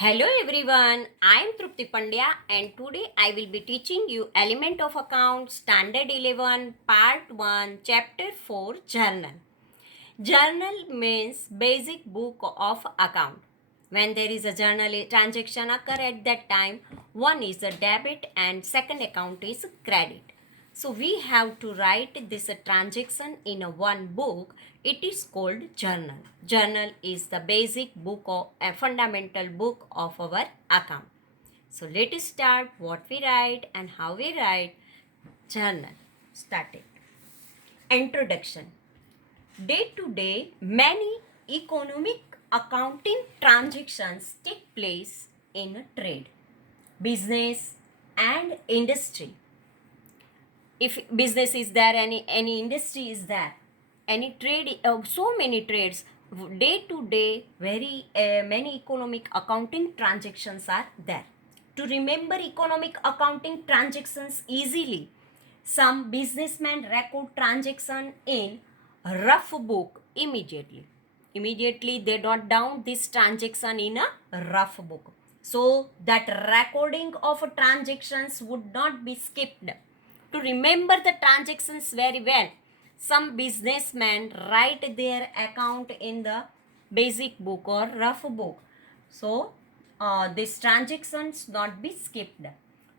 Hello everyone, I am Trupti Pandya and today I will be teaching you Element of Account Standard 11 Part 1 Chapter 4 Journal. Journal means basic book of account. When there is a journal transaction occur at that time, one is a debit and second account is credit. So we have to write this transaction in a one book. It is called journal. Journal is the basic book or a fundamental book of our account. So let us start what we write and how we write journal. Started. Introduction. Day to day, many economic accounting transactions take place in trade, business, and industry. If business is there, any industry is there, any trade, so many trades, day to day, very many economic accounting transactions are there. To remember economic accounting transactions easily, some businessmen record transaction in rough book immediately. Immediately they note down this transaction in a rough book, so that recording of transactions would not be skipped. To remember the transactions very well, some businessmen write their account in the basic book or rough book, so these transactions not be skipped.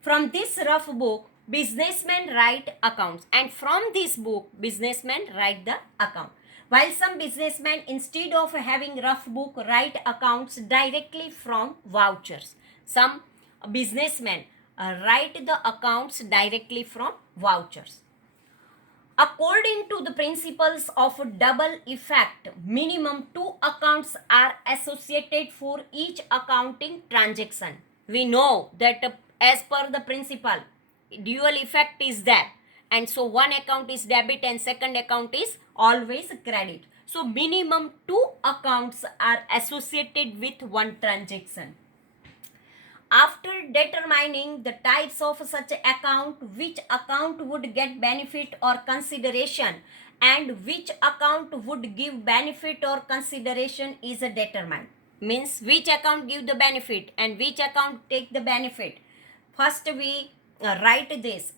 From this rough book, businessmen write accounts, and from this book, businessmen write the account. While some businessmen, instead of having rough book, write accounts directly from vouchers. Some businessmen write the accounts directly from vouchers. According to the principles of double effect, minimum two accounts are associated for each accounting transaction. We know that as per the principle, dual effect is there. And so one account is debit and second account is always credit. So minimum two accounts are associated with one transaction. After determining the types of such account, which account would get benefit or consideration and which account would give benefit or consideration is determined. Means which account give the benefit and which account take the benefit. First we write this,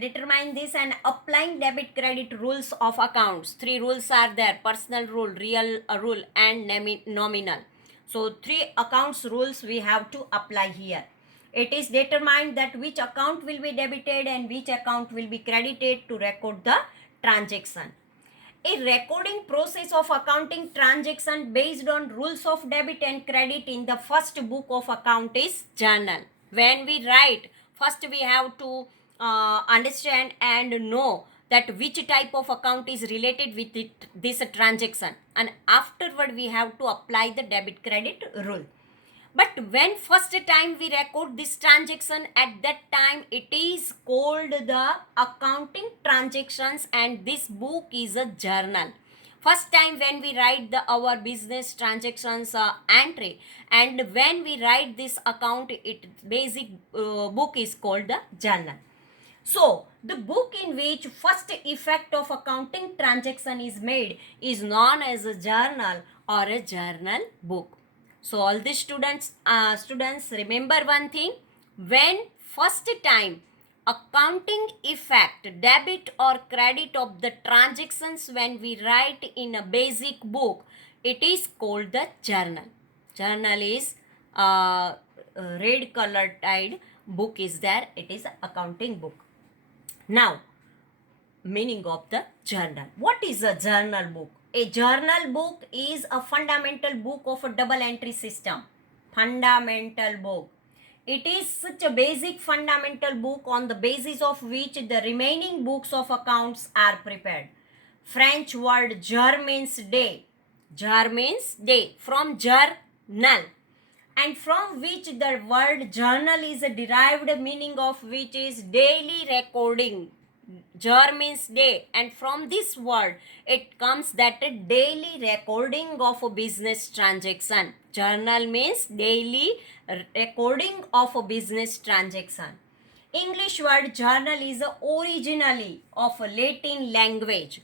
determine this, and applying debit credit rules of accounts. Three rules are there: personal rule, real rule, and nominal. So three accounts rules we have to apply here. It is determined that which account will be debited and which account will be credited to record the transaction. A recording process of accounting transaction based on rules of debit and credit in the first book of account is journal. When we write, first we have to understand and know that which type of account is related with this transaction, and afterward we have to apply the debit credit rule. But when first time we record this transaction, at that time it is called the accounting transactions, and this book is a journal. First time when we write our business transactions entry, and when we write this account, it basic book is called the journal. So, the book in which first effect of accounting transaction is made is known as a journal or a journal book. So, all the students remember one thing: when first time accounting effect, debit or credit of the transactions when we write in a basic book, it is called the journal. Journal is red color tide book is there, it is accounting book. Now, meaning of the journal. What is a journal book? A journal book is a fundamental book of a double entry system. Fundamental book. It is such a basic fundamental book on the basis of which the remaining books of accounts are prepared. French word jour means day. Jour means day. From journal, and from which the word journal is derived, meaning of which is daily recording. Jour means day, and from this word it comes that a daily recording of a business transaction. Journal means daily recording of a business transaction. English word journal is originally of a Latin language.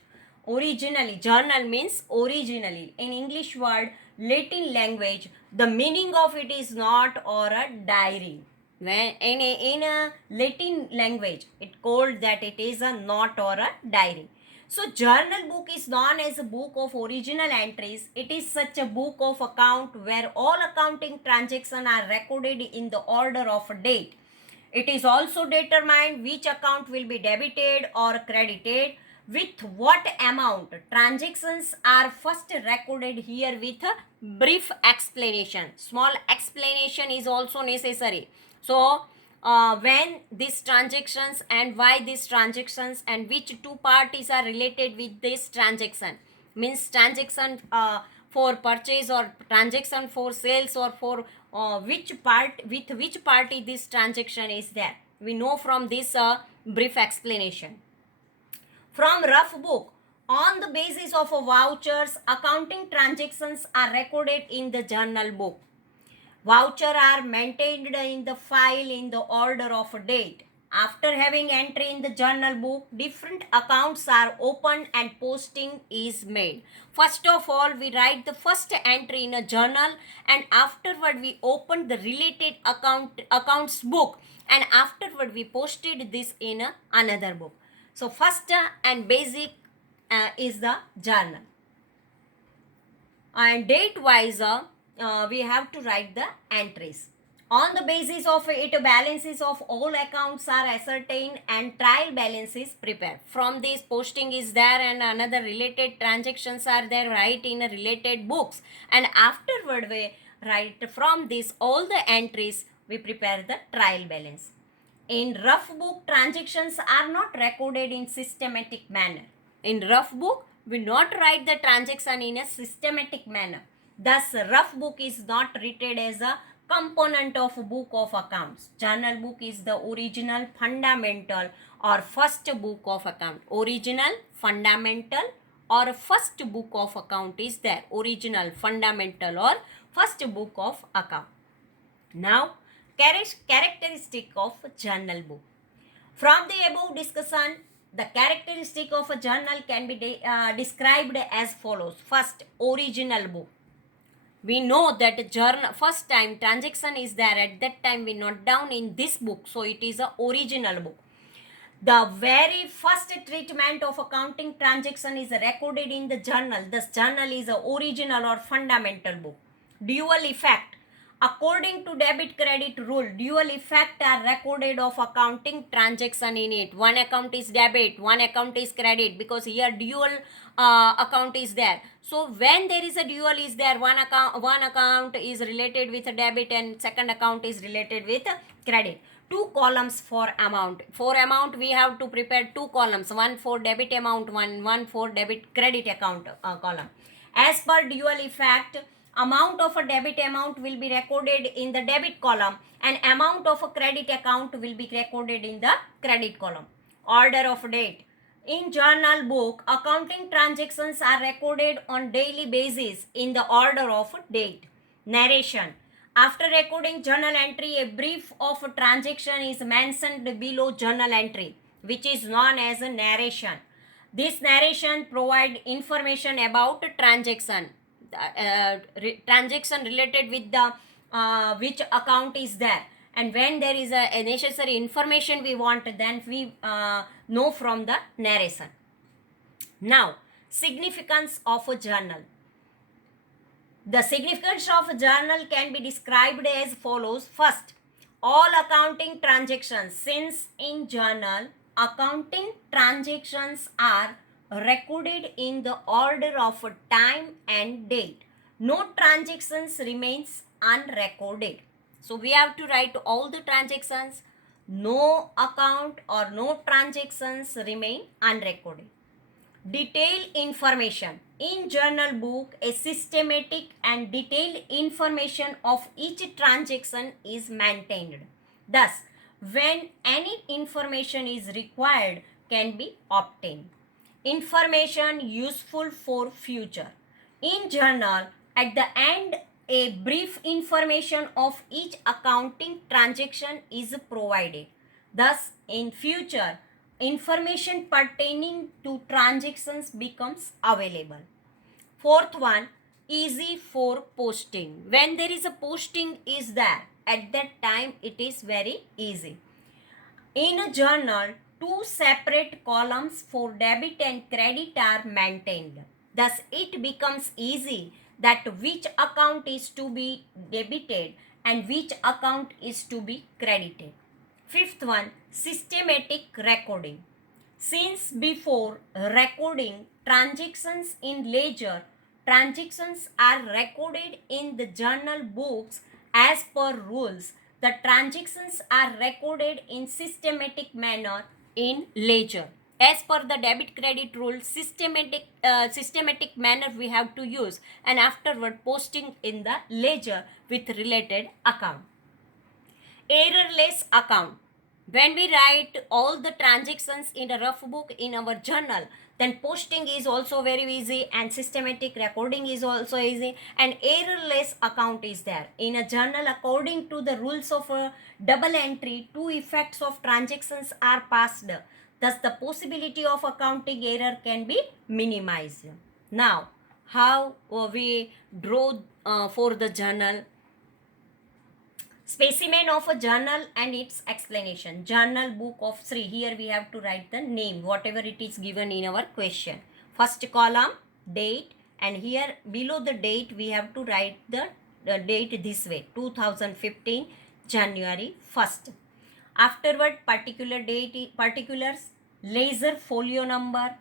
Originally, journal means originally. In English word, Latin language, the meaning of it is not or a diary. When in a Latin language, it called that it is a not or a diary. So journal book is known as a book of original entries. It is such a book of account where all accounting transactions are recorded in the order of date. It is also determined which account will be debited or credited, with what amount. Transactions are first recorded here with a brief explanation. Small explanation is also necessary. So, when these transactions and why these transactions and which two parties are related with this transaction, means transaction for purchase or transaction for sales, or for which part with which party this transaction is there, we know from this brief explanation. From rough book, on the basis of vouchers, accounting transactions are recorded in the journal book. Voucher are maintained in the file in the order of date. After having entry in the journal book, different accounts are opened and posting is made. First of all, we write the first entry in a journal, and afterward we open the related accounts book, and afterward we posted this in another book. So first and basic is the journal. And date wise, we have to write the entries. On the basis of it, balances of all accounts are ascertained and trial balance is prepared. From this, posting is there and another related transactions are there, write in a related books, and afterward we write from this all the entries, we prepare the trial balance. In rough book, transactions are not recorded in systematic manner. In rough book, we not write the transaction in a systematic manner. Thus, rough book is not treated as a component of book of accounts. Journal book is the original, fundamental or first book of account. Original, fundamental or first book of account is there. Original, fundamental or first book of account. Now, characteristic of journal book. From the above discussion, the characteristic of a journal can be described as follows. First, original book. We know that journal, first time transaction is there, at that time we note down in this book, so it is a original book. The very first treatment of accounting transaction is recorded in the journal. This journal is a original or fundamental book. Dual effect. According to debit credit rule, dual effect are recorded of accounting transaction in it. One account is debit, one account is credit, because here dual account is there. So when there is a dual is there, one account is related with a debit and second account is related with credit. Two columns for amount. For amount we have to prepare two columns, one for debit amount, one for debit credit account column. As per dual effect, amount of a debit amount will be recorded in the debit column and amount of a credit account will be recorded in the credit column. Order of date. In journal book, accounting transactions are recorded on daily basis in the order of date. Narration. After recording journal entry, a brief of a transaction is mentioned below journal entry, which is known as a narration. This narration provides information about transaction. Transaction related with the which account is there, and when there is a necessary information we want, then we know from the narration. Now, significance of a journal. The significance of a journal can be described as follows. First, all accounting transactions. Since in journal, accounting transactions are recorded in the order of time and date, no transactions remains unrecorded. So we have to write all the transactions. No account or no transactions remain unrecorded. Detailed information. In journal book, a systematic and detailed information of each transaction is maintained. Thus, when any information is required, can be obtained. Information useful for future. In journal, at the end, a brief information of each accounting transaction is provided. Thus, in future, information pertaining to transactions becomes available. Fourth one, easy for posting. When there is a posting is there, at that time it is very easy. In a journal, two separate columns for debit and credit are maintained. Thus, it becomes easy that which account is to be debited and which account is to be credited. Fifth one, systematic recording. Since before recording transactions in ledger, transactions are recorded in the journal books as per rules. The transactions are recorded in systematic manner in ledger. As per the debit credit rule, systematic manner we have to use, and afterward posting in the ledger with related account. Errorless account. When we write all the transactions in a rough book in our journal, then posting is also very easy and systematic recording is also easy, and errorless account is there. In a journal, according to the rules of a double entry, two effects of transactions are passed. Thus, the possibility of accounting error can be minimized. Now, how we draw for the journal? Specimen of a journal and its explanation. Journal book of Sri. Here we have to write the name, whatever it is given in our question. First column, date, and here below the date we have to write the date this way, 2015 January 1st. Afterward, particular date, particulars, ledger folio number,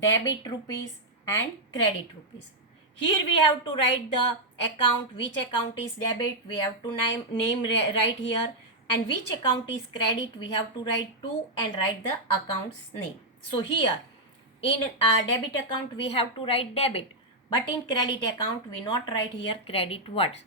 debit rupees and credit rupees. Here we have to write the account, which account is debit, we have to name right here, and which account is credit, we have to write to and write the account's name. So here in debit account we have to write debit, but in credit account we not write here credit words.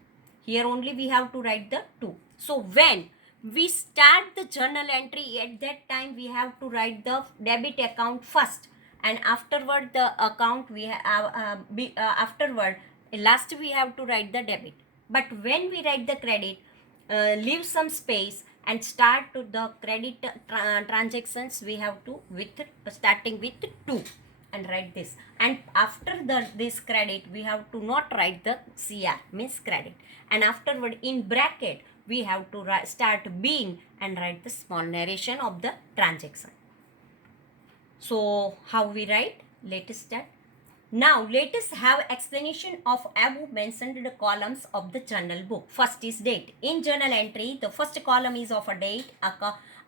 Here only we have to write the to. So when we start the journal entry, at that time we have to write the debit account first, and afterward the account we have afterward last we have to write the debit. But when we write the credit, leave some space and start to the credit transactions we have to with starting with 2 and write this, and after this credit we have to not write the CR means credit, and afterward in bracket we have to start being and write the small narration of the transaction. So how we write? Let us start. Now let us have explanation of above mentioned columns of the journal book. First is date. In journal entry, the first column is of a date.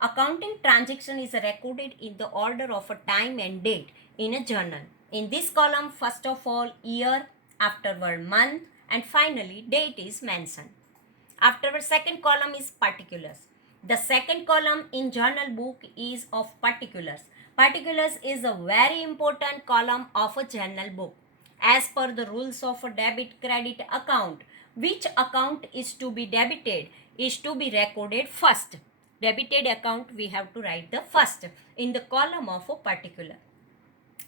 Accounting transaction is recorded in the order of a time and date in a journal. In this column, first of all, year, afterward month, and finally date is mentioned. Afterward, second column is particulars. The second column in journal book is of particulars. Particulars is a very important column of a journal book. As per the rules of a debit credit account, which account is to be debited is to be recorded first. Debited account we have to write the first in the column of a particular.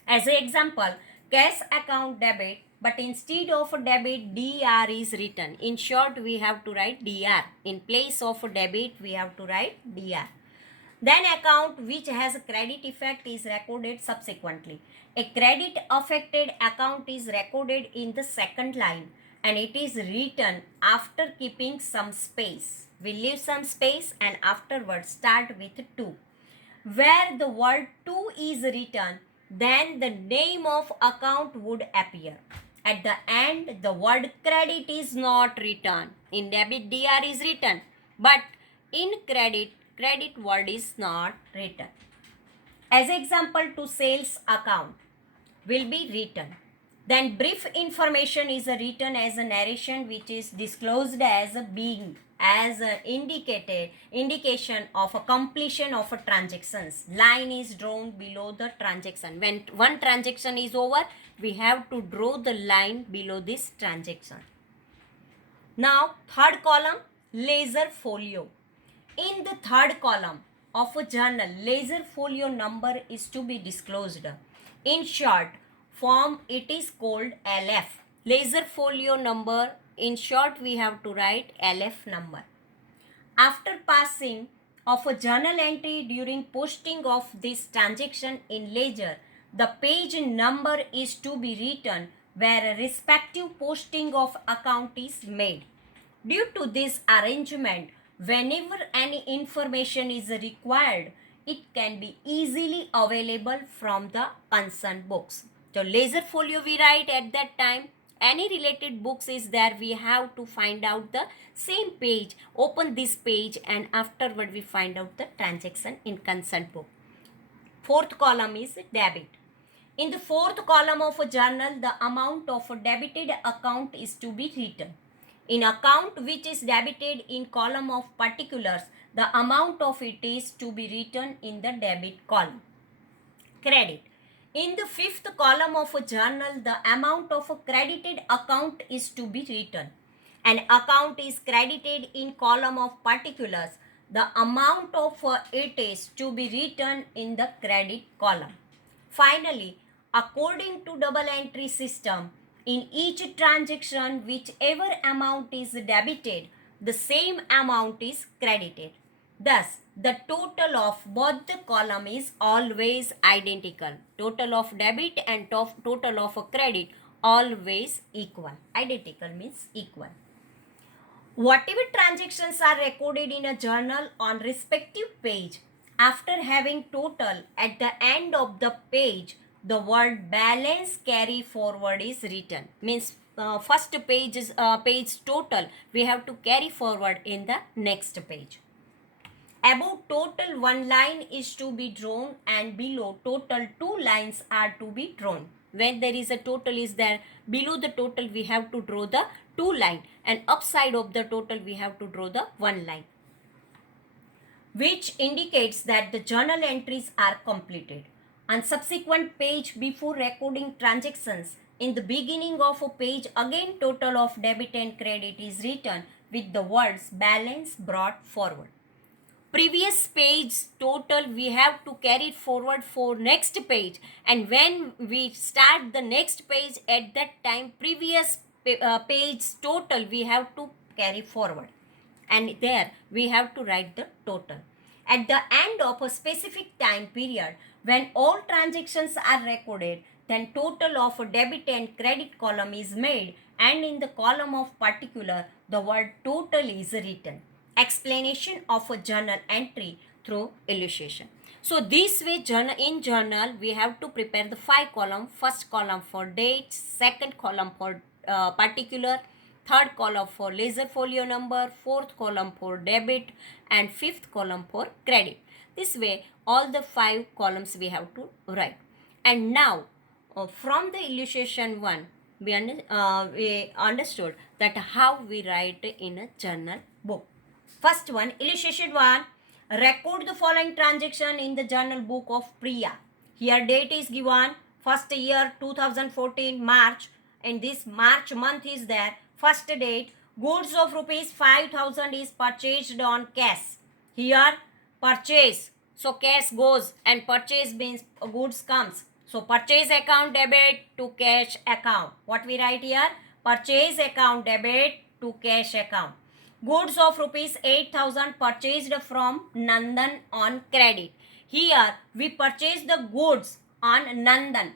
As an example, cash account debit, but instead of a debit, DR is written. In short, we have to write DR. In place of a debit, we have to write DR. Then account which has a credit effect is recorded subsequently. A credit affected account is recorded in the second line and it is written after keeping some space. We leave some space and afterwards start with 2. Where the word to is written, then the name of account would appear. At the end, the word credit is not written. In debit, DR is written, but in credit word is not written. As example, to sales account will be written. Then brief information is written as a narration which is disclosed as a being, as an indication of a completion of a transactions. Line is drawn below the transaction. When one transaction is over, we have to draw the line below this transaction. Now, third column, ledger folio. In the third column of a journal, ledger folio number is to be disclosed. In short form, it is called LF. Ledger folio number, in short, we have to write LF number. After passing of a journal entry during posting of this transaction in ledger, the page number is to be written where a respective posting of account is made. Due to this arrangement, whenever any information is required, it can be easily available from the concerned books. So ledger folio we write at that time. Any related books is there, we have to find out the same page, open this page, and afterward we find out the transaction in concerned book. Fourth column is debit. In the fourth column of a journal, the amount of a debited account is to be written. In account which is debited in column of particulars, the amount of it is to be written in the debit column. Credit. In the fifth column of a journal, the amount of a credited account is to be written. An account is credited in column of particulars. The amount of it is to be written in the credit column. Finally, according to double entry system, in each transaction, whichever amount is debited, the same amount is credited. Thus, the total of both the column is always identical. Total of debit and total of credit always equal. Identical means equal. Whatever transactions are recorded in a journal on respective page, after having total at the end of the page, the word balance carry forward is written. Means first page is page total, we have to carry forward in the next page. Above total, one line is to be drawn, and below total, two lines are to be drawn. When there is a total is there, below the total we have to draw the two line, and upside of the total we have to draw the one line, which indicates that the journal entries are completed. On subsequent page, before recording transactions, in the beginning of a page, again total of debit and credit is written with the words balance brought forward. Previous page total we have to carry it forward for next page, and when we start the next page, at that time previous page total we have to carry forward, and there we have to write the total. At the end of a specific time period, when all transactions are recorded, then total of a debit and credit column is made, and in the column of particular the word total is written. Explanation of a journal entry through illustration. So this way, in journal we have to prepare the 5 column. First column for date, second column for particular, third column for ledger folio number, fourth column for debit, and fifth column for credit. This way all the 5 columns we have to write. And now from the illustration 1 we understood that how we write in a journal book. First one, illustration 1, record the following transaction in the journal book of Priya. Here date is given, first year 2014 March, and this March month is there. First date, goods of rupees 5,000 is purchased on cash. Here purchase, so cash goes, and purchase means goods comes. So purchase account debit to cash account. What we write here? Purchase account debit to cash account. Goods of rupees 8,000 purchased from Nandan on credit. Here we purchase the goods on Nandan.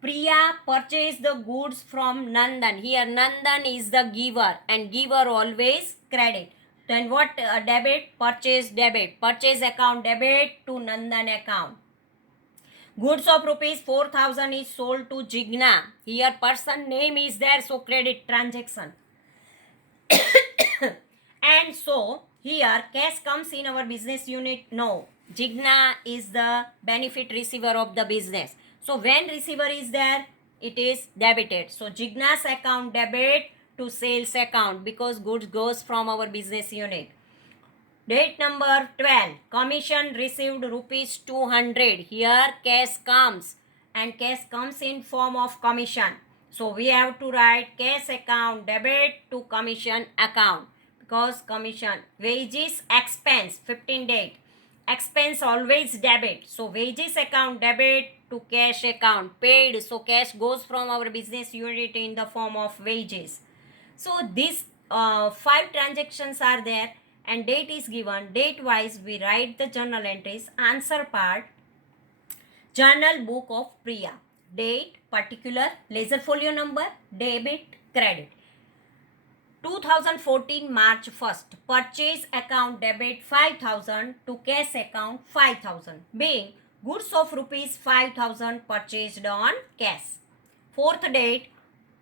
Priya purchased the goods from Nandan. Here Nandan is the giver, and giver always credit. Then what debit? Purchase debit. Purchase account debit to Nandan account. Goods of rupees 4,000 is sold to Jigna. Here person name is there, so credit transaction. And so here cash comes in our business unit. No, Jigna is the benefit receiver of the business. So when receiver is there, it is debited. So Jigna's account debit to sales account, because goods goes from our business unit. Date number 12, commission received rupees 200. Here cash comes, and cash comes in form of commission. So we have to write cash account debit to commission account, because commission. Wages expense, 15 date. Expense always debit. So wages account debit to cash account. Paid, so cash goes from our business unit in the form of wages. So these 5 transactions are there, and date is given. Date wise we write the journal entries. Answer part, journal book of Priya. date, particular, ledger folio number, debit, credit. 2014 March 1st, purchase account debit 5,000 to cash account 5,000, being goods of rupees 5,000 purchased on cash. Fourth date,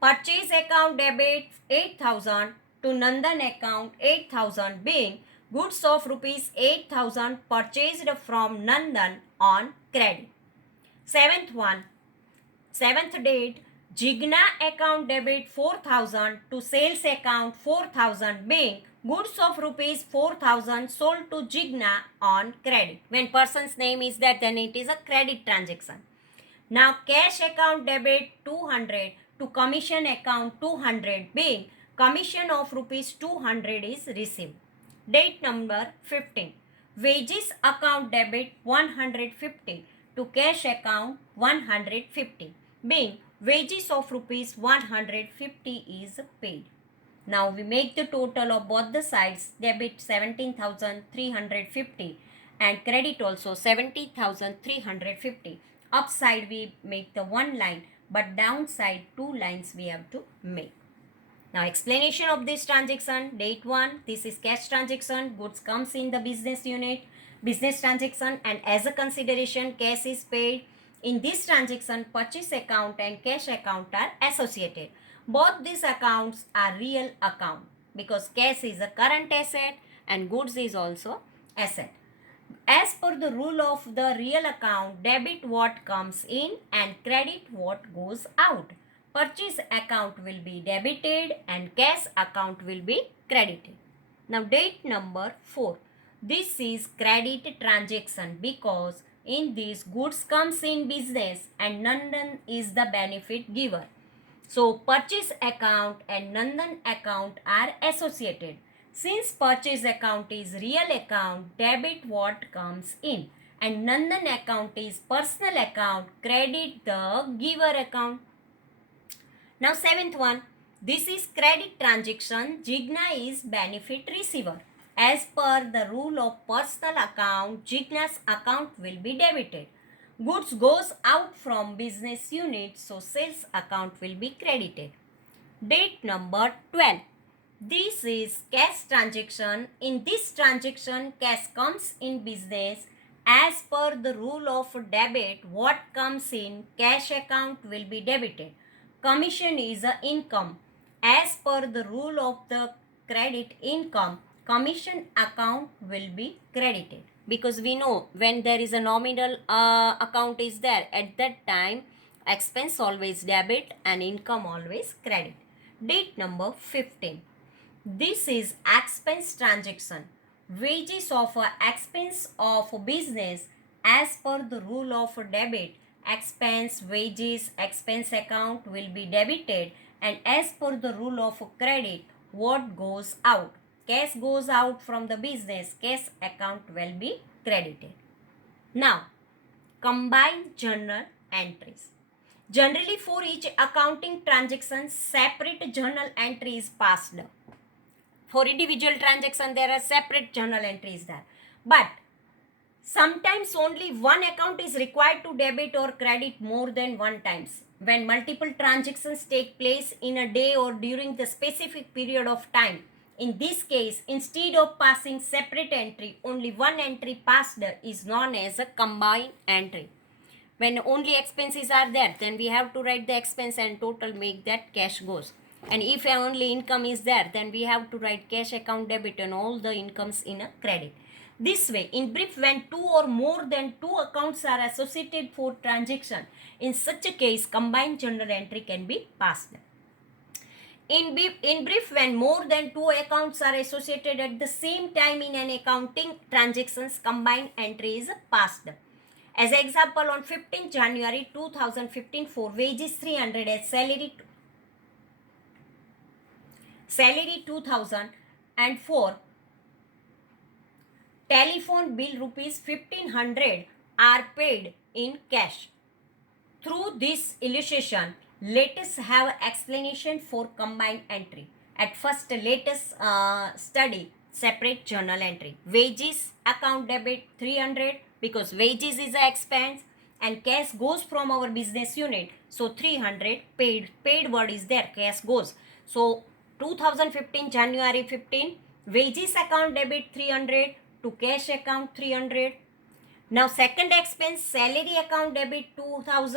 purchase account debit 8,000 to Nandan account 8,000, being goods of rupees 8,000 purchased from Nandan on credit. Seventh date, Jigna account debit 4,000 to sales account 4,000, being goods of rupees 4,000 sold to Jigna on credit. When person's name is there, then it is a credit transaction. Now cash account debit 200 to commission account 200, being commission of rupees 200 is received. Date number 15. Wages account debit 150 to cash account 150, being wages of rupees 150 is paid. Now we make the total of both the sides, debit 17,350 and credit also 70,350. Upside we make the one line, but downside two lines we have to make. Now explanation of this transaction. Date 1, this is cash transaction, goods comes in the business unit, business transaction, and as a consideration cash is paid. In this transaction, purchase account and cash account are associated. Both these accounts are real account because cash is a current asset and goods is also asset. As per the rule of the real account, debit what comes in and credit what goes out. Purchase account will be debited and cash account will be credited. Now date number 4. This is credit transaction because in this goods comes in business and Nandan is the benefit giver. So purchase account and Nandan account are associated. Since purchase account is real account, debit what comes in and Nandan account is personal account, credit the giver account. Now 7th one, this is credit transaction, Jigna is benefit receiver. As per the rule of personal account, Jigna's account will be debited. Goods goes out from business unit, so sales account will be credited. Date number 12. This is cash transaction. In this transaction, cash comes in business. As per the rule of debit, what comes in cash account will be debited. Commission is a income. As per the rule of the credit income, commission account will be credited. Because we know when there is a nominal account is there, at that time expense always debit and income always credit. Date number 15. This is expense transaction. Wages of expense of business as per the rule of debit. Expense, wages, expense account will be debited, and as per the rule of credit, what goes out? Cash goes out from the business, cash account will be credited. Now, combine journal entries. Generally, for each accounting transaction, separate journal entry is passed. For individual transaction, there are separate journal entries there. But sometimes only one account is required to debit or credit more than one times. When multiple transactions take place in a day or during the specific period of time, in this case, instead of passing separate entry, only one entry passed is known as a combined entry. When only expenses are there, then we have to write the expense and total make that cash goes. And if only income is there, then we have to write cash account debit and all the incomes in a credit. This way, in brief, when two or more than two accounts are associated for transaction, in such a case, combined journal entry can be passed. In brief, when more than two accounts are associated at the same time in an accounting transactions, combined entry is passed. As example, on 15th January 2015 for wages 300 as salary 2000 and for telephone bill rupees 1500 are paid in cash. Through this illustration, let us have explanation for combined entry. At first, let us study separate journal entry. Wages account debit 300 because wages is an expense and cash goes from our business unit. So 300 paid word is there, cash goes. So 2015 January 15, wages account debit 300 to cash account 300. Now second expense, salary account debit 2000